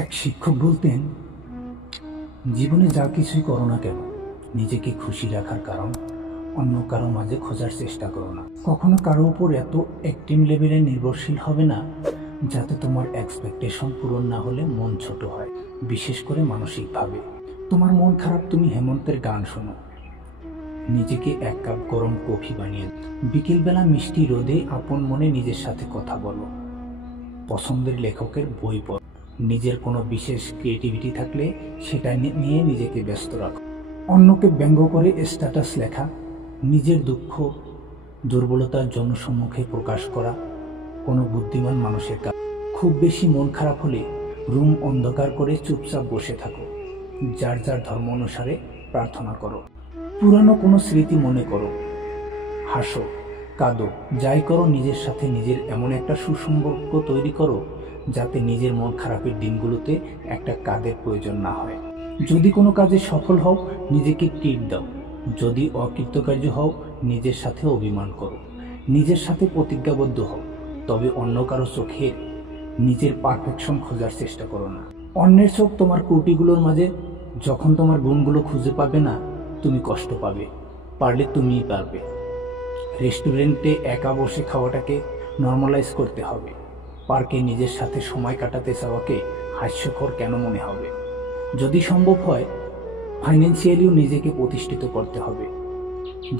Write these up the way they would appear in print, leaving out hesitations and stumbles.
এক শিক্ষক বলতেন, জীবনে যা কিছুই করো না কেন, নিজেকে খুশি রাখার কারণ অন্য কারো মাঝে খোঁজার চেষ্টা করো না। কখনো কারো উপর এত এক্সট্রিম লেভেলে নির্ভরশীল হবে না যাতে তোমার এক্সপেকটেশন পূরণ না হলে মন ছোট হয়, বিশেষ করে মানসিকভাবে। তোমার মন খারাপ, তুমি হেমন্তের গান শোনো, নিজেকে এক কাপ গরম কফি বানিয়ে বিকেলবেলা মিষ্টি রোদে আপন মনে নিজের সাথে কথা বলো, পছন্দের লেখকের বই পড়ো, নিজের কোনো বিশেষ ক্রিয়েটিভিটি থাকলে সেটা নিয়ে নিজেকে ব্যস্ত রাখো। অন্যকে ব্যঙ্গ করে স্ট্যাটাস লেখা, নিজের দুঃখ দুর্বলতার জনসম্মুখে প্রকাশ করা কোনো বুদ্ধিমান মানুষের কাজ। খুব বেশি মন খারাপ হলে রুম অন্ধকার করে চুপচাপ বসে থাকো, যার যার ধর্ম অনুসারে প্রার্থনা করো। পুরানো কোনো স্মৃতি মনে করো, হাসো, কাঁদো, যাই করো নিজের সাথে নিজের এমন একটা সুসম্পর্ক তৈরি করো যাতে নিজের মন খারাপের দিনগুলোতে একটা কাজের প্রয়োজন না হয়। যদি কোনো কাজে সফল হও নিজেকে ট্রিট দাও, যদি অকৃতকার্য হও নিজের সাথে অভিমান করো। নিজের সাথে প্রতিজ্ঞাবদ্ধ হও, তবে অন্য কারো চোখে নিজের পারফেকশন খোঁজার চেষ্টা করো না। অন্যের চোখ তোমার ত্রুটিগুলোর মাঝে, যখন তোমার গুণগুলো খুঁজে পাবে না তুমি কষ্ট পাবে, পারলে তুমিই পারবে। রেস্টুরেন্টে একা বসে খাওয়াটাকে নর্মালাইজ করতে হবে, পার্কে নিজের সাথে সময় কাটাতে চাওয়াকে হাস্যকর কেন মনে হবে। যদি সম্ভব হয় ফাইন্যান্সিয়ালিও নিজেকে প্রতিষ্ঠিত করতে হবে,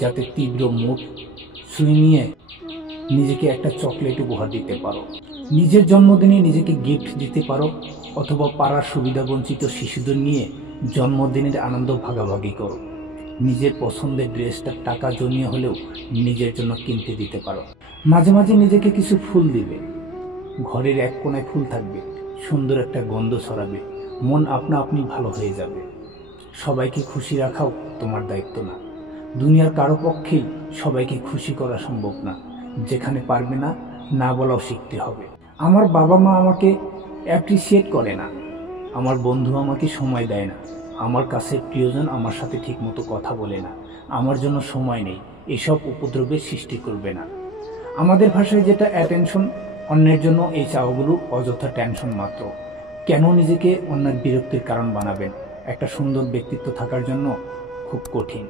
যাতে তীব্র মুড সুইং নিয়ে নিজেকে একটা চকলেট উপহার দিতে পারো, নিজের জন্মদিনে নিজেকে গিফট দিতে পারো, অথবা পাড়ার সুবিধাবঞ্চিত শিশুদের নিয়ে জন্মদিনের আনন্দ ভাগাভাগি করো। নিজের পছন্দের ড্রেসটা টাকা জমিয়ে হলেও নিজের জন্য কিনতে দিতে পারো। মাঝে মাঝে নিজেকে কিছু ফুল দিবে, ঘরের এক কোণায় ফুল থাকবে, সুন্দর একটা গন্ধ ছড়াবে, মন আপনা আপনি ভালো হয়ে যাবে। সবাইকে খুশি রাখাও তোমার দায়িত্ব না, দুনিয়ার কারো পক্ষেই সবাইকে খুশি করা সম্ভব না। যেখানে পারবে না, না বলাও শিখতে হবে। আমার বাবা মা আমাকে অ্যাপ্রিসিয়েট করে না, আমার বন্ধু আমাকে সময় দেয় না, আমার কাছে প্রিয়জন আমার সাথে ঠিকমতো কথা বলে না, আমার জন্য সময় নেই, এসব উপদ্রবের সৃষ্টি করবে না। আমাদের ভাষায় যেটা অ্যাটেনশন, অন্যের জন্য এই চাওয়াগুলো অযথা টেনশন মাত্র। কেন নিজেকে অন্যের বিরক্তির কারণ বানাবেন? একটা সুন্দর ব্যক্তিত্ব থাকার জন্য খুব কঠিন।